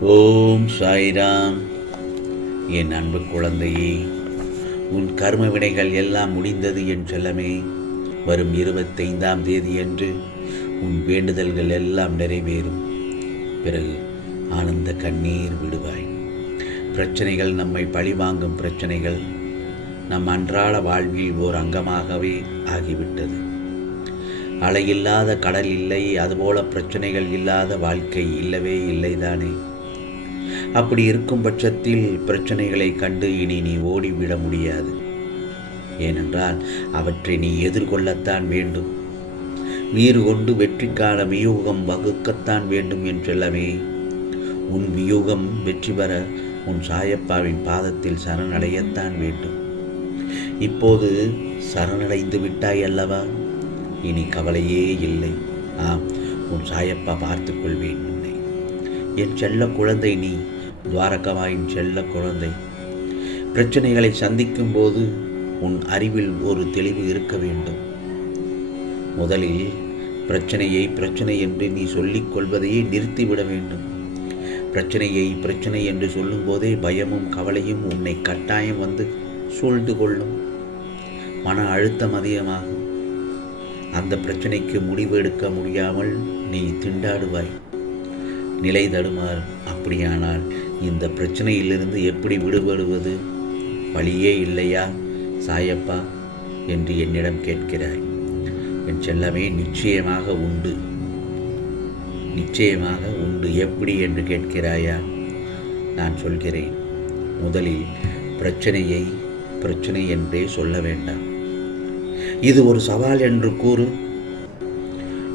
ஓம் சாய்ராம். என் அன்பு குழந்தையே உன் கர்ம வினைகள் எல்லாம் முடிந்தது என் செல்லமே. வரும் இருபத்தைந்தாம் தேதியன்று உன் வேண்டுதல்கள் எல்லாம் நிறைவேறும். பிறகு ஆனந்த கண்ணீர் விடுவாய். பிரச்சனைகள் நம்மை பழிவாங்கும் பிரச்சனைகள் நம் அன்றாட வாழ்வில் ஓர் அங்கமாகவே ஆகிவிட்டது. அலையில்லாத கடல் இல்லை அதுபோல பிரச்சனைகள் இல்லாத வாழ்க்கை இல்லவே இல்லை தானே அப்படி இருக்கும் பட்சத்தில் பிரச்சனைகளை கண்டு இனி நீ ஓடிவிட முடியாது. ஏனென்றால் அவற்றை நீ எதிர்கொள்ளத்தான் வேண்டும். வீறு கொண்டு வெற்றிக்கான வியூகம் வகுக்கத்தான் வேண்டும் என்றெல்லாமே உன் வியூகம் வெற்றி பெற உன் சாயப்பாவின் பாதத்தில் சரணடையத்தான் வேண்டும். இப்போது சரணடைந்து விட்டாய் அல்லவா? இனி கவலையே இல்லை. ஆம் உன் சாயப்பா பார்த்து கொள்வேன் உன்னை. என் செல்ல குழந்தை நீ துவாரகமாயின் செல்ல குழந்தை. பிரச்சனைகளை சந்திக்கும் போது உன் அறிவில் ஒரு தெளிவு இருக்க வேண்டும். முதலில் பிரச்சனையை பிரச்சனை என்று நீ சொல்லிக் கொள்வதையே நிறுத்திவிட வேண்டும். பிரச்சனையை பிரச்சனை என்று சொல்லும்போதே பயமும் கவலையும் உன்னை கட்டாயம் வந்து சூழ்ந்து கொள்ளும். மன அழுத்தம் அதிகமாகும். அந்த பிரச்சனைக்கு முடிவு எடுக்க முடியாமல் நீ திண்டாடுவாய். நிலை தடுமாறும் அப்படியானால் இந்த பிரச்சனையிலிருந்து எப்படி விடுபடுவது? வழியே இல்லையா? சாயப்பா என்று என்னிடம் கேட்கிறாய் என் செல்லமே நிச்சயமாக உண்டு. நிச்சயமாக உண்டு. எப்படி என்று கேட்கிறாயா? நான் சொல்கிறேன். முதலில் பிரச்சனையை பிரச்சனை என்றே சொல்ல வேண்டாம். இது ஒரு சவால் என்று கூறு.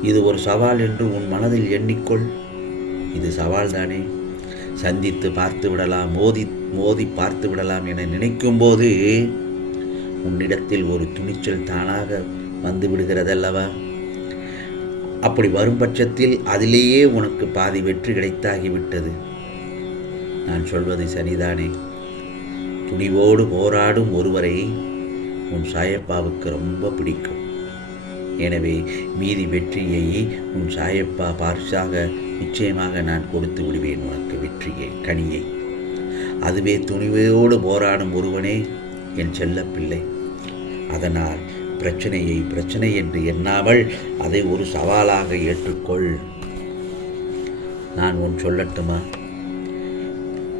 இது ஒரு சவால் என்று உன் மனதில் எண்ணிக்கொள். இது சவால் தானே. சந்தித்து பார்த்து விடலாம் மோதி மோதி பார்த்து விடலாம் என நினைக்கும்போது உன்னிடத்தில் ஒரு துணிச்சல் தானாக வந்து விடுகிறதல்லவா? அப்படி வரும் பட்சத்தில் அதிலேயே உனக்கு பாதி வெற்றி கிடைத்தாகிவிட்டது நான் சொல்வது சரிதானே. துணிவோடு போராடும் ஒருவரை உன் சாயப்பாவுக்கு ரொம்ப பிடிக்கும். எனவே மீதி வெற்றியை உன் சாயப்பா பார்சாக நிச்சயமாக நான் கொடுத்து விடுவேன் உனக்கு வெற்றியை கனியை. அதுவே துணிவோடு போராடும் ஒருவனே என் செல்ல பிள்ளை அதனால் பிரச்சனையை பிரச்சனை என்று எண்ணாமல் அதை ஒரு சவாலாக ஏற்றுக்கொள். நான் உன் சொல்லட்டுமா?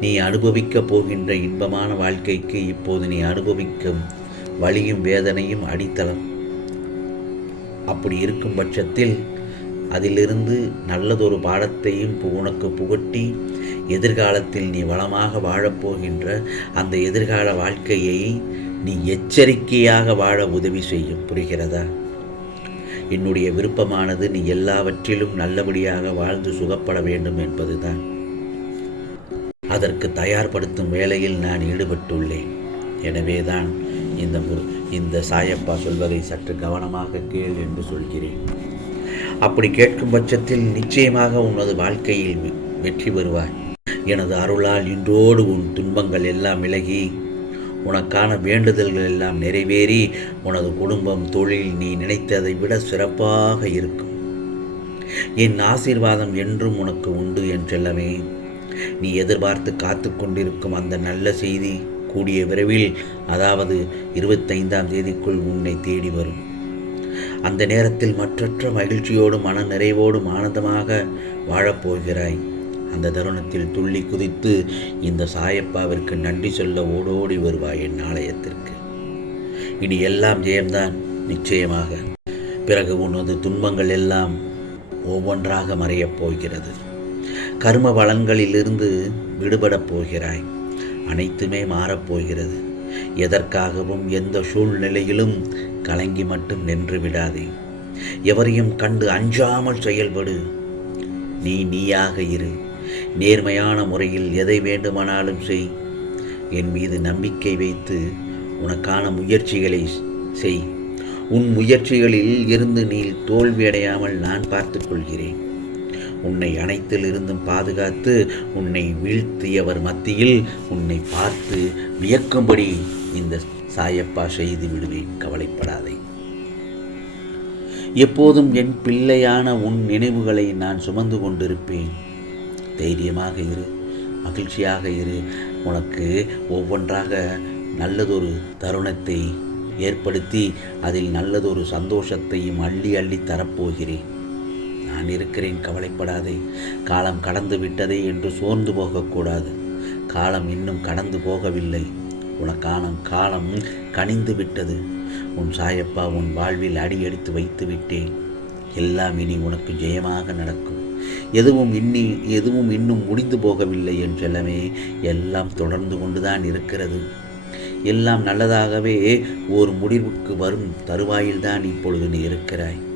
நீ அனுபவிக்கப் போகின்ற இன்பமான வாழ்க்கைக்கு இப்போது நீ அனுபவிக்கும் வலியும் வேதனையும் அடித்தளம். அப்படி இருக்கும் பட்சத்தில் அதிலிருந்து நல்லதொரு பாடத்தையும் உனக்கு புகட்டி எதிர்காலத்தில் நீ வளமாக வாழப்போகின்ற அந்த எதிர்கால வாழ்க்கையை நீ எச்சரிக்கையாக வாழ உதவி செய்யும். புரிகிறதா? என்னுடைய விருப்பமானது நீ எல்லாவற்றிலும் நல்லபடியாக வாழ்ந்து சுகப்பட வேண்டும் என்பதுதான். அதற்கு தயார்படுத்தும் வேலையில் நான் ஈடுபட்டுள்ளேன். எனவேதான் இந்த மு- இந்த சாயப்பா சொல்வதை சற்று கவனமாக கேள் என்று சொல்கிறேன். அப்படி கேட்கும் பட்சத்தில் நிச்சயமாக உனது வாழ்க்கையில் வெ- வெற்றி பெறுவாய் எனது அருளால் இன்றோடு உன் துன்பங்கள் எல்லாம் விலகி உனக்கான வேண்டுதல்கள் எல்லாம் நிறைவேறி உனது குடும்பம் தொழில் நீ நினைத்ததை விட சிறப்பாக இருக்கும். என் ஆசீர்வாதம் என்றும் உனக்கு உண்டு என்றெல்லவே நீ எதிர்பார்த்து காத்து கொண்டிருக்கும் அந்த நல்ல செய்தி கூடிய விரைவில் அதாவது இருபத்தைந்தாம் தேதிக்குள் உன்னை தேடி வரும். அந்த நேரத்தில் மற்றற்ற மகிழ்ச்சியோடும் மன நிறைவோடும் ஆனந்தமாக வாழப்போகிறாய் அந்த தருணத்தில் துள்ளி குதித்து இந்த சாயப்பாவிற்கு நன்றி சொல்ல ஓடோடி வருவாய் என் ஆலயத்திற்கு. இனி எல்லாம் ஜெயம்தான் நிச்சயமாக. பிறகு உனது துன்பங்கள் எல்லாம் ஒவ்வொன்றாக மறையப் போகிறது. கர்ம பலன்களிலிருந்து விடுபடப் போகிறாய். அனைத்துமே மாறப்போகிறது. எதற்காகவும் எந்த சூழ்நிலையிலும் கலங்கி மட்டும் நின்று விடாதே. எவரையும் கண்டு அஞ்சாமல் செயல்படு. நீ நீயாக இரு. நேர்மையான முறையில் எதை வேண்டுமானாலும் செய். என் மீது நம்பிக்கை வைத்து உனக்கான முயற்சிகளை செய். உன் முயற்சிகளில் இருந்து நீ தோல்வியடையாமல் நான் பார்த்துக்கொள்கிறேன். உன்னை அனைத்திலிருந்தும் பாதுகாத்து உன்னை வீழ்த்தியவர் மத்தியில் உன்னை பார்த்து வியக்கும்படி இந்த சாயப்பா செய்து விடுவேன் கவலைப்படாதே. எப்போதும் என் பிள்ளையான உன் நினைவுகளை நான் சுமந்து கொண்டிருப்பேன். தைரியமாக இரு மகிழ்ச்சியாக இரு. உனக்கு ஒவ்வொன்றாக நல்லதொரு தருணத்தை ஏற்படுத்தி அதில் நல்லதொரு சந்தோஷத்தையும் அள்ளி அள்ளி தரப்போகிறேன். நான் இருக்கிறேன் கவலைப்படாதே. காலம் கடந்து விட்டதே என்று சோர்ந்து போகக்கூடாது. காலம் இன்னும் கடந்து போகவில்லை. உனக்கான காலம் கனிந்து விட்டது. உன் சாயப்பா உன் வாழ்வில் அடியெடுத்து வைத்து விட்டேன். எல்லாம் இனி உனக்கு ஜெயமாக நடக்கும். எதுவும் இன்னி எதுவும் இன்னும் முடிந்து போகவில்லை என்றெல்லாமே எல்லாம் தொடர்ந்து கொண்டுதான் இருக்கிறது. எல்லாம் நல்லதாகவே ஒரு முடிவுக்கு வரும் தருவாயில்தான் இப்பொழுது நீ இருக்கிறாய்.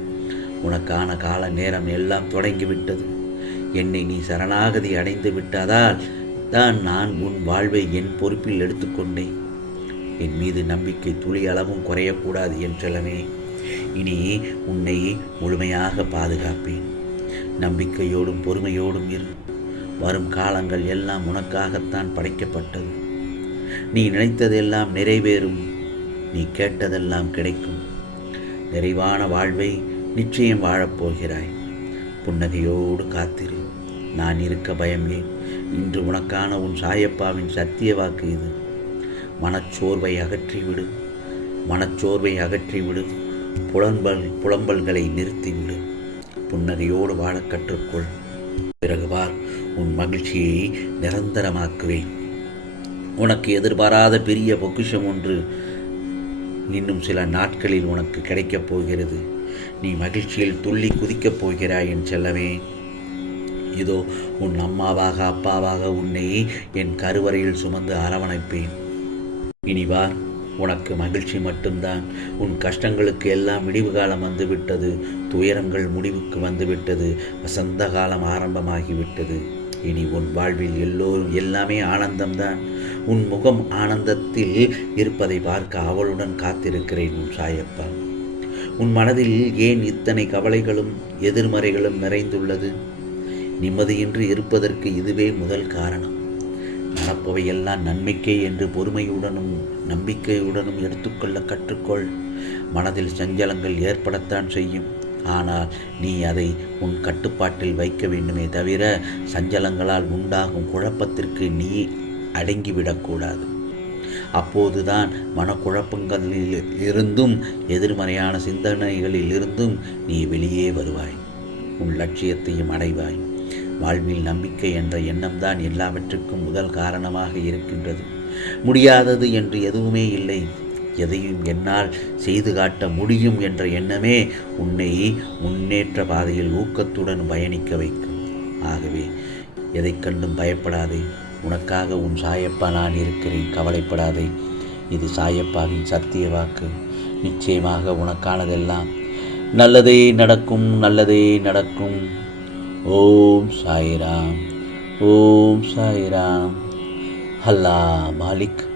உனக்கான கால நேரம் எல்லாம் தொடங்கிவிட்டது. என்னை நீ சரணாகதி அடைந்து விட்டதால் தான் நான் உன் வாழ்வை என் பொறுப்பில் எடுத்துக்கொண்டேன். என் மீது நம்பிக்கை துளி அளவும் குறையக்கூடாது என் செல்லமே இனி உன்னை முழுமையாக பாதுகாப்பேன். நம்பிக்கையோடும் பொறுமையோடும் இரு. வரும் காலங்கள் எல்லாம் உனக்காகத்தான் படைக்கப்பட்டது. நீ நினைத்ததெல்லாம் நிறைவேறும். நீ கேட்டதெல்லாம் கிடைக்கும். நிறைவான வாழ்வை நிச்சயம் வாழப்போகிறாய். புன்னகையோடு காத்திரு. நான் இருக்க பயம். ஏன் இன்று உனக்கான உன் சாயப்பாவின் சத்திய வாக்கு இது. மனச்சோர்வை அகற்றிவிடு. மனச்சோர்வை அகற்றிவிடு. புலம்பல் புலம்பல்களை நிறுத்திவிடு. புன்னகையோடு வாழக் கற்றுக்கொள். பிறகு பார் உன் மகிழ்ச்சியை நிரந்தரமாக்குவேன். உனக்கு எதிர்பாராத பெரிய பொக்கிஷம் ஒன்று இன்னும் சில நாட்களில் உனக்கு கிடைக்கப் போகிறது. நீ மகிழ்ச்சியில் துள்ளி குதிக்கப் போகிறாய் என் செல்லமே. இதோ உன் அம்மாவாக அப்பாவாக உன்னை என் கருவறையில் சுமந்து அரவணைப்பேன். இனி வா உனக்கு மகிழ்ச்சி மட்டும்தான். உன் கஷ்டங்களுக்கு எல்லாம் விடிவு காலம் வந்துவிட்டது. துயரங்கள் முடிவுக்கு வந்துவிட்டது. வசந்த காலம் ஆரம்பமாகிவிட்டது. இனி உன் வாழ்வில் எல்லோரும் எல்லாமே ஆனந்தம்தான். உன் முகம் ஆனந்தத்தில் இருப்பதை பார்க்க அவளுடன் காத்திருக்கிறேன் உன் சாயப்பா. உன் மனதில் ஏன் இத்தனை கவலைகளும் எதிர்மறைகளும் நிறைந்துள்ளது? நிம்மதியின்றி இருப்பதற்கு இதுவே முதல் காரணம். நடப்பவையெல்லாம் நன்மைக்கே என்று பொறுமையுடனும் நம்பிக்கையுடனும் எடுத்துக்கொள்ள கற்றுக்கொள். மனதில் சஞ்சலங்கள் ஏற்படத்தான் செய்யும். ஆனால் நீ அதை உன் கட்டுப்பாட்டில் வைக்க வேண்டுமே தவிர சஞ்சலங்களால் உண்டாகும் குழப்பத்திற்கு நீ அடங்கிவிடக்கூடாது அப்போதுதான் மனக்குழப்பங்களில் இருந்தும் எதிர்மறையான சிந்தனைகளில் இருந்தும் நீ வெளியே வருவாய். உன் லட்சியத்தையும் அடைவாய். வாழ்வில் நம்பிக்கை என்ற எண்ணம்தான் எல்லாவற்றுக்கும் முதல் காரணமாக இருக்கின்றது. முடியாதது என்று எதுவுமே இல்லை. எதையும் என்னால் செய்து காட்ட முடியும் என்ற எண்ணமே உன்னை முன்னேற்ற பாதையில் ஊக்கத்துடன் பயணிக்க வைக்கும். ஆகவே எதை கண்டும் பயப்படாதே. உனக்காக உன் சாயப்பா நான் இருக்கிறேன். கவலைப்படாதே. இது சாயப்பாவின் சத்திய வாக்கு. நிச்சயமாக உனக்கானதெல்லாம் நல்லதே நடக்கும் நல்லதே நடக்கும். ஓம் சாய்ராம். ஓம் சாய்ராம். ஹல்லா மாலிக்.